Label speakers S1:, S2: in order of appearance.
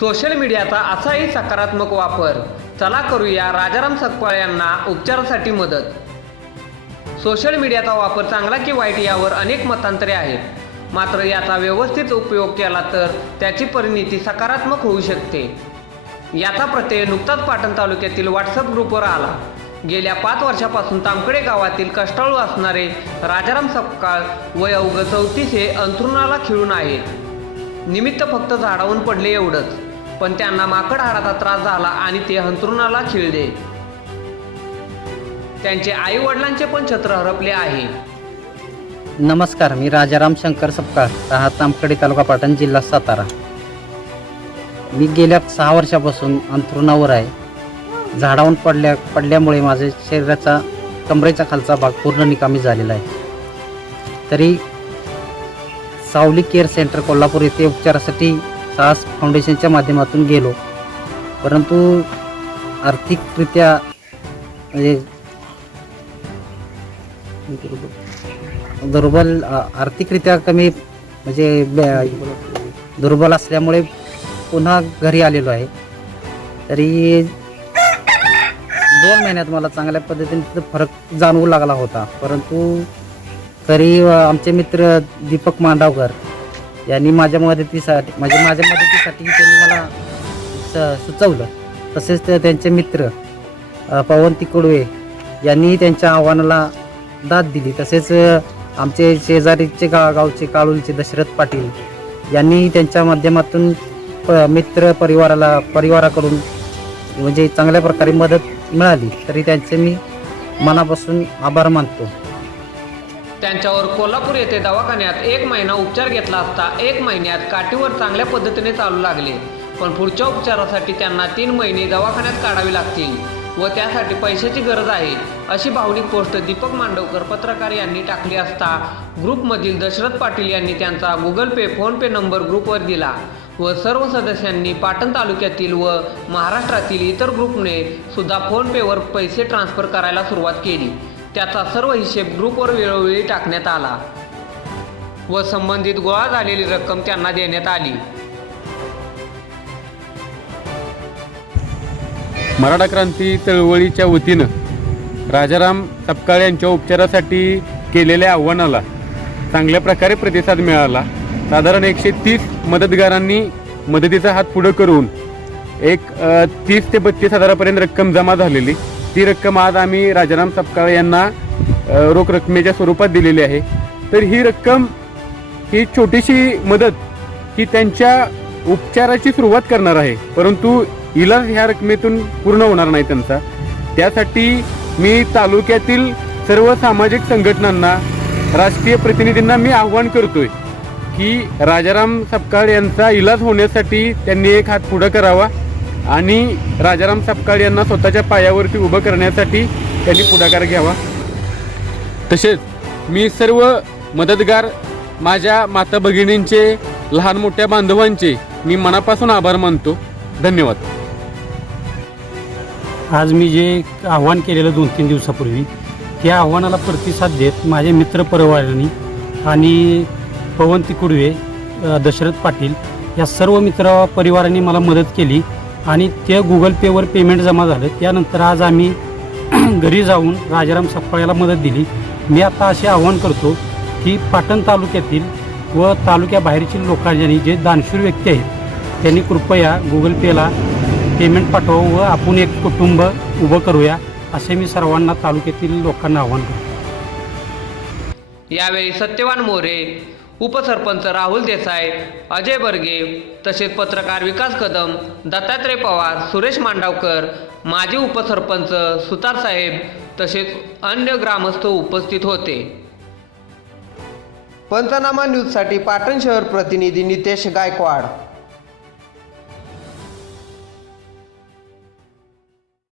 S1: Social मीडियाचा असाही सकारात्मक वापर. चला करूया राजाराम सकपाळ यांना उपचारासाठी मदत. सोशल मीडियाचा वापर चांगला की वाईट यावर अनेक मतांतरे आहेत. मात्र याचा व्यवस्थित उपयोग केला तर त्याची परिणिती सकारात्मक होऊ शकते. याचा प्रत्यय नुकताच पाटण तालुक्यातील व्हॉट्सअप ग्रुपवर आला. गेल्या पाच वर्षापासून तामकडे गावातील कष्टाळू असणारे राजाराम सपकाळ वय अवघ चौतीस हे अंथरुणाला खिळून आहेत निमित्त फक्त झाडावून पडले एवढंच. पण त्यांना माकड हाडाचा त्रास झाला आणि ते अंथरुणाला खिळले. त्यांचे आई वडिलांचे पण छत्र हरपले आहे.
S2: नमस्कार मी राजाराम शंकर सपकाळ राहा तामकडी तालुका पाटण जिल्हा सातारा. मी गेल्या सहा वर्षापासून अंथरुणावर आहे. झाडावून पडल्या पडल्यामुळे माझे शरीराचा कमरेचा खालचा भाग पूर्ण निकामी झालेला आहे. तरी सावली केअर सेंटर कोल्हापूर येथे उपचारासाठी साहस फाउंडेशनच्या माध्यमातून गेलो. परंतु आर्थिकरित्या म्हणजे दुर्बल आर्थिकरित्या कमी म्हणजे दुर्बल असल्यामुळे पुन्हा घरी आलेलो आहे. तरी दोन महिन्यात मला चांगल्या पद्धतीने फरक जाणवू लागला होता. परंतु तरी आमचे मित्र दीपक मांडावकर यांनी माझ्या मदतीसाठी म्हणजे माझ्या मदतीसाठी त्यांनी मला स- सुचवलं. तसेच ते- त्यांचे मित्र पवंती कुडवे यांनीही यांनी त्यांच्या आव्हानाला दाद दिली. तसेच आमचे शेजारीचे गा गावचे काळूलचे दशरथ पाटील यांनी त्यांच्या माध्यमातून प मित्र परिवाराला परिवाराकडून म्हणजे चांगल्या प्रकारे मदत मिळाली. तरी त्यांचे मी मनापासून आभार मानतो.
S1: त्यांच्यावर कोल्हापूर येथे दवाखान्यात एक महिना उपचार घेतला असता एक महिन्यात काठीवर चांगल्या पद्धतीने चालू लागले. पण पुढच्या उपचारासाठी त्यांना तीन महिने दवाखान्यात काढावे लागतील व त्यासाठी पैशाची गरज आहे अशी भावनिक पोस्ट दीपक मांडवकर पत्रकार यांनी टाकली असता ग्रुपमधील दशरथ पाटील यांनी त्यांचा गुगल पे फोनपे नंबर ग्रुपवर दिला व सर्व सदस्यांनी पाटण तालुक्यातील व महाराष्ट्रातील इतर ग्रुपने सुद्धा फोनपेवर पैसे ट्रान्स्फर करायला सुरुवात केली. त्याचा सर्व हिशेब ग्रुपवर वेळोवेळी टाकण्यात आला व संबंधित गोळा झालेली रक्कम त्यांना देण्यात आली.
S3: मराठा क्रांती चळवळीच्या वतीनं राजाराम तपकाळ यांच्या उपचारासाठी केलेल्या आव्हानाला चांगल्या प्रकारे प्रतिसाद मिळाला. साधारण एकशे तीस मदतगारांनी मदतीचा हात पुढं करून एक तीस ते बत्तीस हजारापर्यंत रक्कम जमा झालेली. ती रक्कम आज आम्ही राजाराम सपकाळ यांना रोख रकमेच्या स्वरूपात दिलेली आहे. तर ही रक्कम ही छोटीशी मदत ही त्यांच्या उपचाराची सुरुवात करणार आहे. परंतु इलाज ह्या रकमेतून पूर्ण होणार नाही त्यांचा. त्यासाठी मी तालुक्यातील सर्व सामाजिक संघटनांना राष्ट्रीय प्रतिनिधींना मी आव्हान करतोय की राजाराम सपकाळ यांचा इलाज होण्यासाठी त्यांनी एक हात पुढं करावा. आणि राजाराम सपकाळ यांना स्वतःच्या पायावरती उभं करण्यासाठी त्यांनी पुढाकार घ्यावा. तसेच मी सर्व मदतगार माझ्या माता भगिनींचे लहान मोठ्या बांधवांचे मी मनापासून आभार मानतो. धन्यवाद.
S4: आज मी जे आव्हान केलेलं दोन तीन दिवसापूर्वी त्या आव्हानाला प्रतिसाद देत माझे मित्रपरिवारांनी आणि पवंती कुडवे दशरथ पाटील या सर्व मित्र परिवारांनी मला मदत केली. आणि ते गुगल पेवर पेमेंट जमा झालं. त्यानंतर आज आम्ही घरी जाऊन राजाराम सप्पाळ्याला मदत दिली. मी आता असे आव्हान करतो की पाटण तालुक्यातील व तालुक्याबाहेरची लोकांनी जे दानशूर व्यक्ती आहेत त्यांनी कृपया गुगल पेला पेमेंट पाठवावं व आपण एक कुटुंब उभं करूया असे मी सर्वांना तालुक्यातील लोकांना आव्हान करतो.
S1: यावेळी सत्यवान मोरे उपसरपंच राहुल देसाई अजय बर्गे तसेच पत्रकार विकास कदम दत्तात्रय पवार सुरेश मांडावकर माजी उपसरपंच सुतार साहेब तसेच अन्य ग्रामस्थ उपस्थित होते. पंचनामा न्यूजसाठी पाटण शहर प्रतिनिधी नितेश गायकवाड.